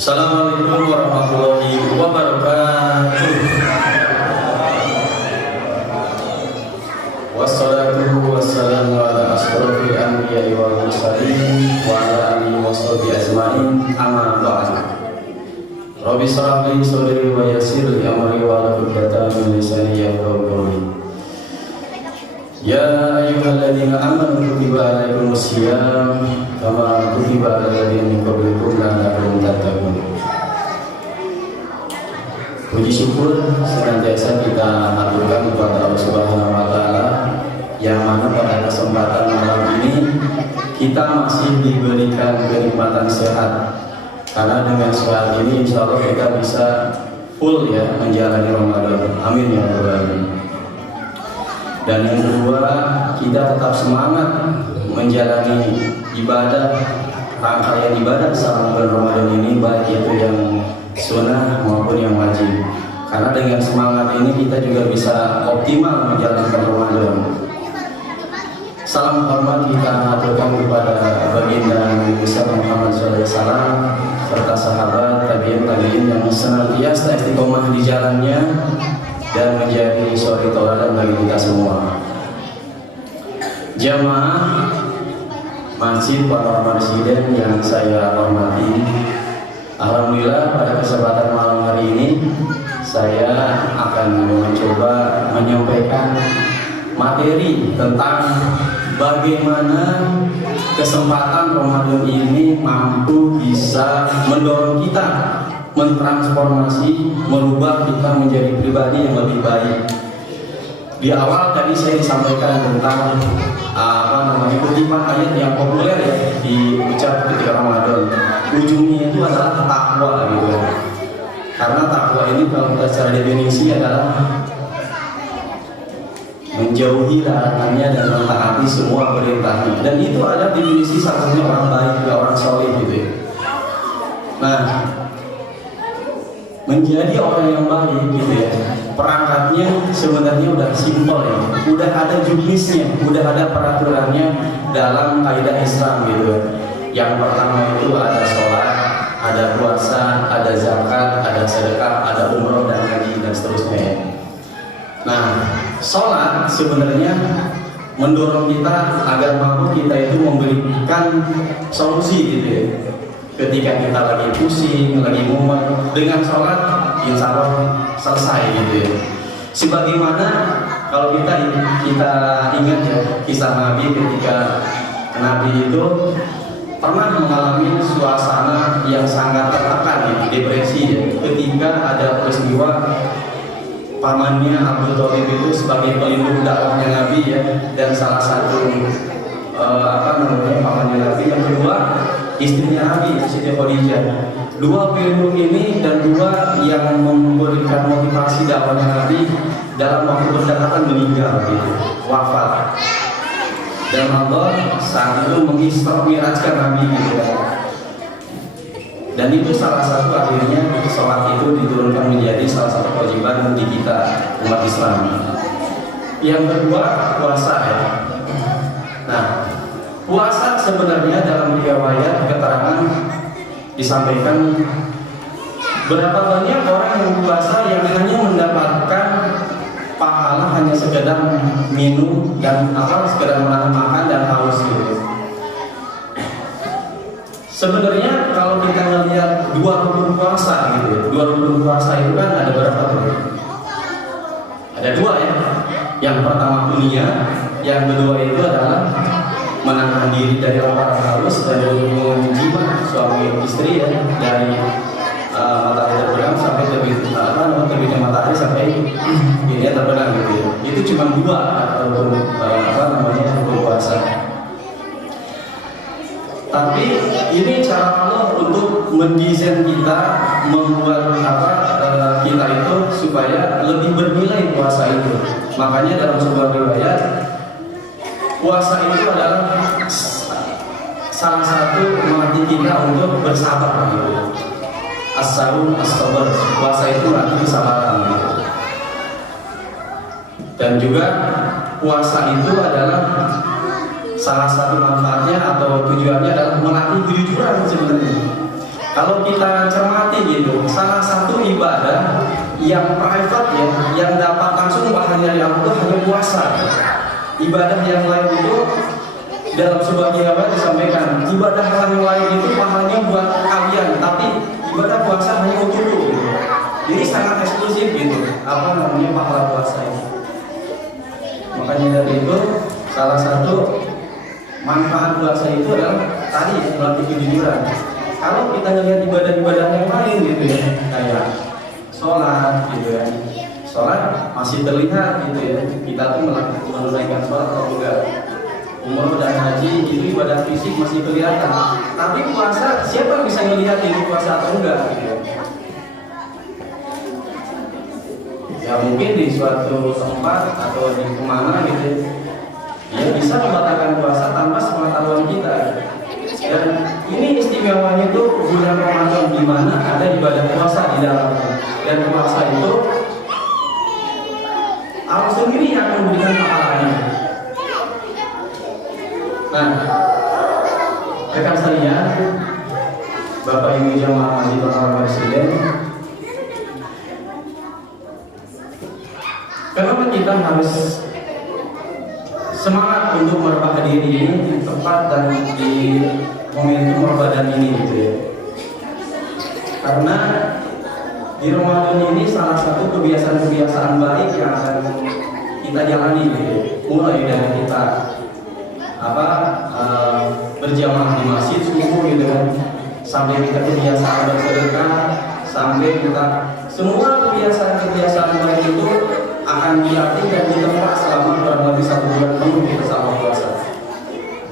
Assalamualaikum warahmatullahi wabarakatuh. Wassalatu wassalamu ala asyrofil anbiya'i wal mursalin wa ala alihi washabihi ajmain, amma ba'd. Rabbi shrah li sadri wa yassir li amri wa hlul 'uqdatam min lisani yafqahu qawli. Ya ayyuhalladzina amanu kutiba alaikumus syiyam kama kutiba alal ladzina min qablikum la'allakum tattaqun. Puji syukur senantiasa kita haturkan kepada Allah Subhanahu wa taala yang mana pada kesempatan malam ini kita masih diberikan kenikmatan sehat. Karena dengan sehat ini insya Allah kita bisa full ya menjalani Ramadan. Amin ya rabbal alamin. Dan yang kedua, kita tetap semangat menjalani ibadah, rangkaian ibadah selama bulan Ramadan ini, baik itu yang sunnah maupun yang wajib. Karena dengan semangat ini kita juga bisa optimal menjalankan Ramadan. Salam hormat kita haturkan kepada baginda Nabi Muhammad SAW serta sahabat tabi'in yang senantiasa istiqomah di jalannya dan menjadi suri tauladan bagi kita semua. Jamaah Masjid Panorama Residen yang saya hormati, alhamdulillah pada kesempatan malam hari ini saya akan mencoba menyampaikan materi tentang bagaimana kesempatan Ramadan ini mampu bisa mendorong kita mentransformasi, merubah kita menjadi pribadi yang lebih baik. Di awal tadi saya disampaikan tentang kutipan ayat yang populer ya diucap ketika Ramadan. Ujungnya itu adalah takwa gitu. Karena takwa ini kalau kita secara definisi adalah menjauhi larangannya dan mentaati semua perintahnya. Dan itu ada definisi satunya orang baik, orang soleh gitu ya. Nah, menjadi orang yang baik gitu ya, perangkatnya sebenarnya udah simpel ya, udah ada juknisnya, udah ada peraturannya dalam kaidah Islam gitu. Yang pertama itu ada sholat, ada puasa, ada zakat, ada sedekah, ada umroh dan haji dan seterusnya. Nah, sholat sebenarnya mendorong kita agar mampu kita itu memberikan solusi gitu ya. Ketika kita lagi pusing, lagi mumet, dengan sholat insya Allah selesai gitu ya. Sebagaimana kalau kita ingat ya kisah Nabi ketika Nabi itu pernah mengalami suasana yang sangat tertekan ya, depresi ya, ketika ada peristiwa pamannya Abu Thalib itu sebagai pelindung dakwahnya Nabi ya, dan salah satu pamannya Nabi, yang kedua istrinya Nabi, Siti Khadijah. Dua pelindung ini dan dua yang memberikan motivasi dakwahnya Nabi dalam waktu berdekatan meninggal gitu, wafat. Dan Allah saat itu mengisra mi'rajkan Nabi gitu. Dan itu salah satu akhirnya sholat itu diturunkan menjadi salah satu kewajiban di kita umat Islam. Yang kedua puasa ya. Nah, puasa sebenarnya dalam riwayat keterangan disampaikan berapa banyak orang yang puasa yang hanya mendapatkan pahala hanya sekedar minum dan sekedar menahan makan dan haus gitu. Sebenarnya kalau kita melihat dua rukun puasa gitu, dua rukun puasa itu kan ada berapa tuh? Ada dua ya. Yang pertama dunia, yang kedua itu adalah menahan diri dari lapar haus dan menjima suami istri ya, dari matahari terbenam sampai terbitnya matahari sampai ini terbenam gitu ya. Itu cuma dua rukun puasa. Tapi ini cara Allah untuk mendesain kita, membuat kita itu supaya lebih bernilai puasa itu. Makanya dalam sebuah riwayat puasa itu adalah salah satu melatih kita untuk bersabar gitu. As-saum as-sabar, puasa itu melatih kesabaran gitu. Dan juga puasa itu adalah salah satu manfaatnya atau tujuannya adalah melatih kejujuran sebenarnya. Kalau kita cermati gitu, salah satu ibadah yang private ya, yang dapat langsung pahalanya dari Allah itu hanya puasa. Ibadah yang lain itu dalam sebuah kitab disampaikan, ibadah yang lain itu pahalanya buat kalian, tapi ibadah puasa hanya untukku. Gitu. Jadi sangat eksklusif gitu, apa namanya pahala puasa ini. Makanya dari itu salah satu manfaat puasa itu adalah tadi melatih kejujuran. Kalau kita ngelihat ibadah-ibadah yang lain gitu ya, kayak sholat gitu ya, sholat masih terlihat gitu ya, kita tuh menunaikan sholat atau enggak. Umroh dan haji itu ibadah fisik masih kelihatan, tapi puasa siapa yang bisa melihat ini puasa atau enggak gitu ya. Ya mungkin di suatu tempat atau di kemana gitu ya bisa membatalkan puasa tanpa sepengetahuan kita. Dan ini istimewanya itu bulan Ramadan di mana ada ibadah puasa di dalamnya. Dan puasa itu Allah sendiri yang memberikan pahalanya. Nah, rekan sekalian, Bapak Ibu jamaah masjid Bapak Presiden, kenapa kita harus semangat untuk merubah diri ini tepat dan di momentum Ramadan ini gitu ya. Karena di Ramadan ini salah satu kebiasaan-kebiasaan baik yang akan kita jalani gitu ya. Mulai dari kita berjamaah di masjid subuh gitu kan, sampai kita kebiasaan bersedekah, sampai kita semua kebiasaan-kebiasaan baik itu akan dilatih dan ditempa selama kurang lebih 1 bulan penuh kita sama puasa.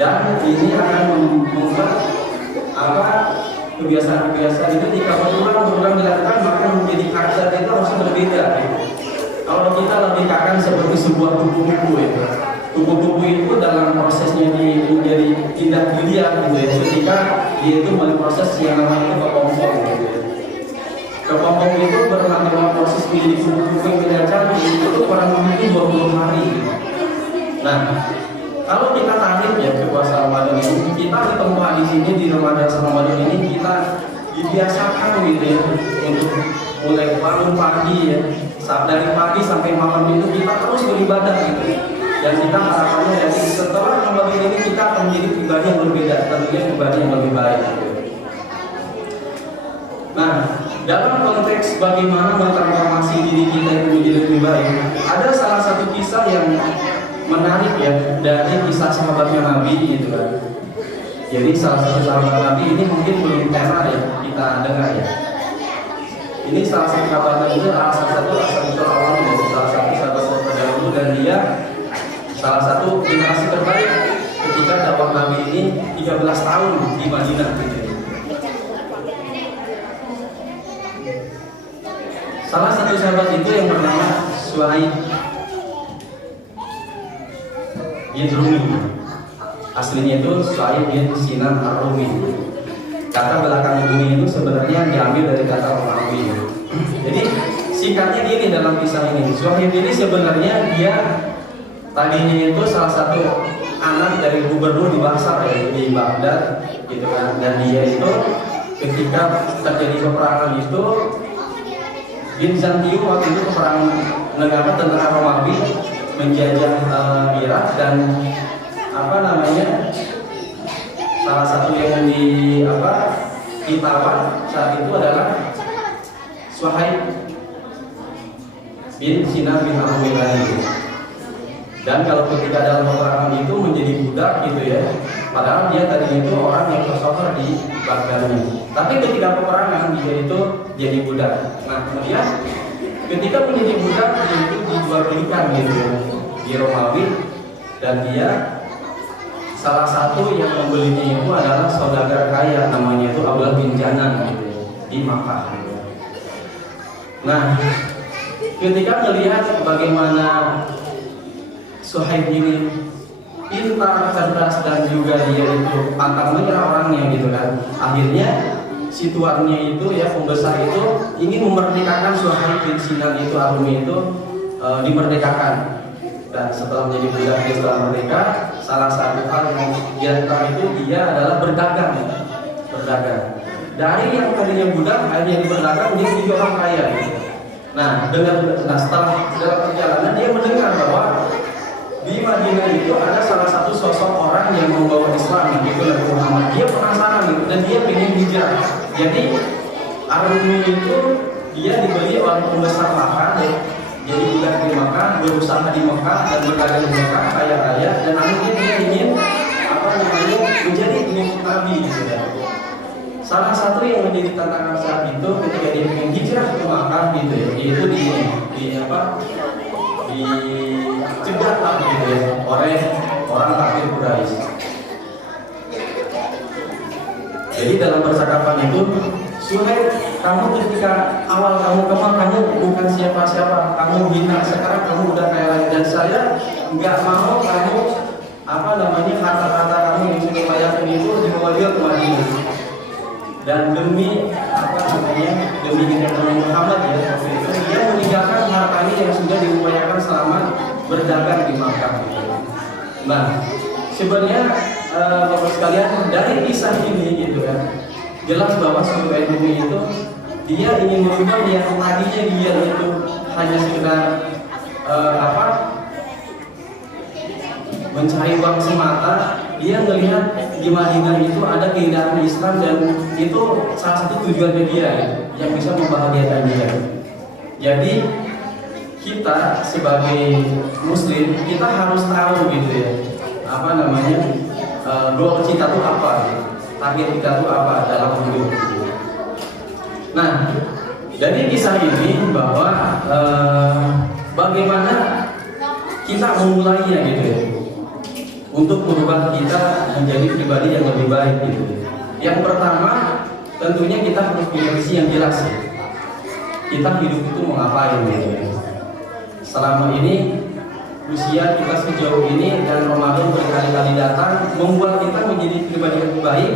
Dan ini akan membuat kebiasaan-kebiasaan itu jika berulang dilakukan maka menjadi karakter itu harus berbeda. Kalau kita logikakan seperti sebuah kupu-kupu ya, kupu-kupu itu dalam prosesnya menjadi tindak dilihat gitu ya, ketika dia itu melalui proses yang namanya kepompong gitu ya. Kepompong itu dalam proses menjadi kupu-kupu yang tidak cantik itu kurang lebih 20 hari. Nah, kalau kita tarik ya ke puasa Ramadan ini, kita ditempa di sini di Ramadan ini kita dibiasakan gitu ya untuk mulai bangun pagi ya, dari pagi sampai malam itu kita terus beribadah gitu. Dan kita harapannya dari setelah Ramadan ini kita akan menjadi pribadi yang berbeda, tentunya pribadi yang lebih baik. Gitu. Nah, dalam konteks bagaimana mentransformasi diri kita itu menjadi lebih baik, ada salah satu kisah yang menarik ya dari kisah sahabatnya Nabi gitu kan. Jadi salah satu sahabat Nabi ini mungkin belum pernah ya kita dengar ya. Ini salah satu sahabat Nabi itu salah satu awal dari salah satu sahabat terdahulu dan dia salah satu generasi terbaik ketika dakwah Nabi ini 13 tahun di Madinah gitu. Salah satu sahabat itu yang bernama Suhaib bin Rumi. Aslinya itu Suhaib bin Sinan Ar-Rumi. Kata belakang Rumi itu sebenarnya diambil dari kata Romawi. Jadi singkatnya gini dalam kisah ini, Suhaib ini sebenarnya dia tadinya itu salah satu anak dari gubernur di Basra ya, di Baghdad gitu kan. Dan dia itu ketika terjadi peperangan itu Bizantium waktu itu peperangan negara tentara Romawi menjajah Irak dan salah satu yang ditawan saat itu adalah Suhaib bin Sinan bin Al-Milani. Dan kalau ketika dalam peperangan itu menjadi budak gitu ya, padahal dia tadinya itu orang yang bersohor di Baghdad. Tapi ketika peperangan dia itu jadi budak. Nah kemudian ketika menjadi budak dia itu dijual belikan gitu di Romawi, dan dia salah satu yang membelinya itu adalah saudagar kaya namanya itu Abdullah bin Janan gitu di Makkah. Gitu. Nah ketika melihat bagaimana Suhaib ini pintar, cerdas dan juga dia itu pantang menyerah orangnya gitu kan. Akhirnya si tuannya itu ya pembesar itu ingin memerdekakan Suhaib bin Sinan itu Ar-Rumi itu dimerdekakan. Dan setelah menjadi budak dia setelah merdeka, salah satu hal yang dia lakukan itu dia adalah berdagang. dari yang tadinya budak akhirnya berdagang dia jadi orang kaya gitu. Nah, setelah dalam perjalanan dia mendengar bahwa di Madinah itu ada salah satu sosok orang yang membawa Islam gitu, Nabi Muhammad. Dia penasaran gitu dan dia pengen hijrah. Jadi Ar-Rumi itu dia dibeli oleh pembesar Makkah ya. Jadi budak di Makkah, berusaha di Makkah dan berdagang di Makkah, kaya raya, dan akhirnya dia ingin menjadi pengikut Nabi gitu ya. Salah satu yang menjadi tantangan saat itu ketika dia ingin hijrah ke Makkah gitu ya, yaitu dicegat lah gitu ya oleh orang kafir Quraisy. Jadi dalam percakapan itu, Suhaib, kamu ketika awal kamu ke Makkah, kamu bukan siapa-siapa, kamu hina, sekarang kamu udah kaya lagi, dan saya nggak mau kamu kata-kata kamu yang sudah layakin itu dibawa dia ke Madinah. Dan demi demi Nabi Muhammad ya, dia meninggalkan hartanya yang sudah diupayakan selama berdagang di Makkah. Nah, sebenarnya Bapak sekalian, dari kisah ini gitu kan, jelas bahwa Suhaib ini itu dia ingin merubah yang tadinya dia itu hanya sekedar mencari uang semata. Dia melihat di Madinah itu ada keindahan Islam dan itu salah satu tujuannya dia ya, yang bisa membahagiakan dia. Jadi kita sebagai Muslim kita harus tahu gitu ya, goal kita itu apa, target kita itu apa dalam hidup. Nah, dari kisah ini bahwa bagaimana kita memulainya gitu ya, untuk merubah kita menjadi pribadi yang lebih baik gitu. Yang pertama, tentunya kita harus punya visi yang jelas ya. Kita hidup itu mau ngapain gitu ya. Selama ini usia kita sejauh ini dan Ramadan berkali-kali datang membuat kita menjadi pribadi yang baik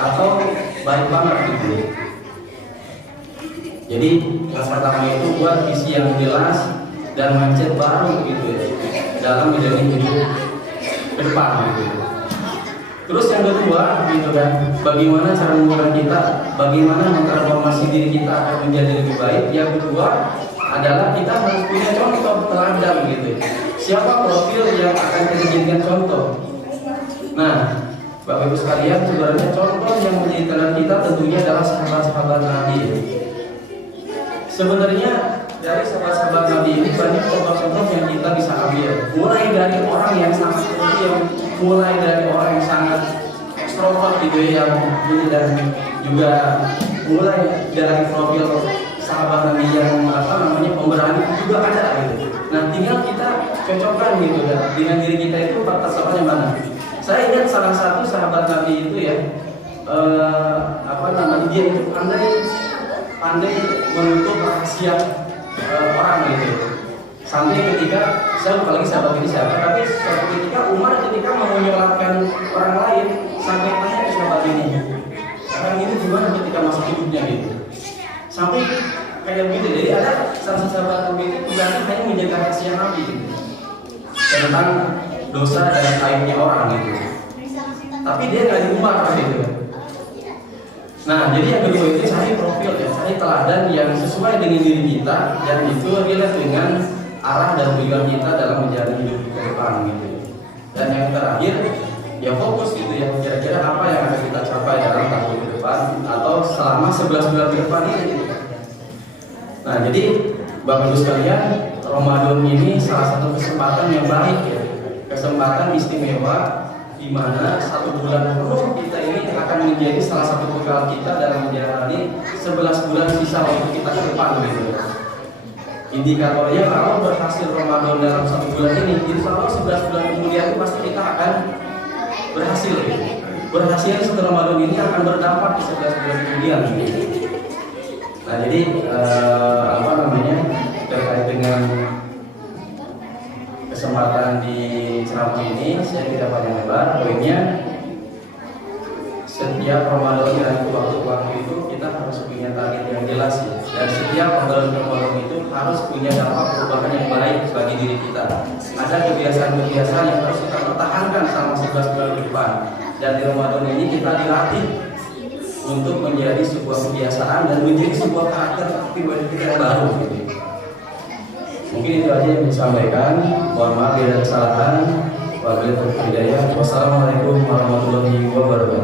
atau baik banget gitu ya. Jadi yang pertama itu buat visi yang jelas dan mindset baru gitu ya dalam menjalani hidup ke depan gitu. Terus yang kedua gitu kan, bagaimana cara memulai kita, bagaimana mentransformasi diri kita agar menjadi lebih baik. Yang kedua adalah kita harus punya contoh teladan gitu. Siapa profil yang akan kita jadikan contoh? Nah, Bapak Ibu sekalian, sebenarnya contoh yang menjadi teladan kita tentunya adalah sahabat-sahabat Nabi. Sebenarnya dari sahabat-sahabat Nabi ini banyak contoh-contoh yang kita bisa ambil. Mulai dari orang yang sangat pendiam, mulai dari orang yang sangat ekstrovert gitu ya, yang ini, dan juga mulai dari profil sahabat Nabi yang pemberani juga ada gitu. Nah, tinggal kita cocokkan gitu kan dengan diri kita itu batas yang mana. Saya ingat salah satu sahabat Nabi itu ya, dia itu pandai menutup rahasia orang gitu. Sampai ketika, saya lupa lagi sahabat ini siapa, tapi suatu ketika Umar ketika mau menyolatkan orang lain sampai tanya ke sahabat ini, orang ini gimana ketika masuk hidupnya gitu. Sampai kayak gitu. Jadi ada salah satu sahabat Nabi itu berarti hanya menjaga rahasia Nabi gitu, tentang dosa dan aibnya orang gitu. Tapi dia nggak diumbar gitu. Nah, jadi yang kedua itu cari profil ya, cari teladan yang sesuai dengan diri kita, dan itu relate dengan arah dan tujuan kita dalam menjalani hidup ke depan gitu. Dan yang terakhir ya fokus gitu ya, kira-kira apa yang akan kita capai dalam tahun ke depan atau selama 11 bulan ke depan ini gitu. Nah, jadi Bapak Ibu sekalian, Ramadan ini salah satu kesempatan yang baik ya, kesempatan istimewa di mana 1 bulan penuh kita ini akan menjadi salah satu bekal kita dalam menjalani 11 bulan sisa waktu kita ke depan gitu. Indikatornya kalau berhasil Ramadan dalam 1 bulan ini, insya Allah 11 bulan kemudian itu pasti kita akan berhasil gitu. Berhasil setelah Ramadan ini akan berdampak di 11 bulan kemudian gitu. Nah, jadi terkait dengan kesempatan di ceramah ini saya tidak panjang lebar. Poinnya, setiap Ramadan dan waktu-waktu itu kita harus punya target yang jelas ya. Dan setiap Ramadan itu harus punya dampak perubahan yang baik bagi diri kita. Ada kebiasaan-kebiasaan yang harus kita pertahankan selama 11 bulan ke depan. Dan di Ramadan ini kita dilatih untuk menjadi sebuah kebiasaan dan menjadi sebuah karakter pribadi kita yang baru gitu. Mungkin itu aja yang disampaikan. Mohon maaf bila ada kesalahan. Wabillahi taufiq wal hidayah. Wassalamualaikum warahmatullahi wabarakatuh.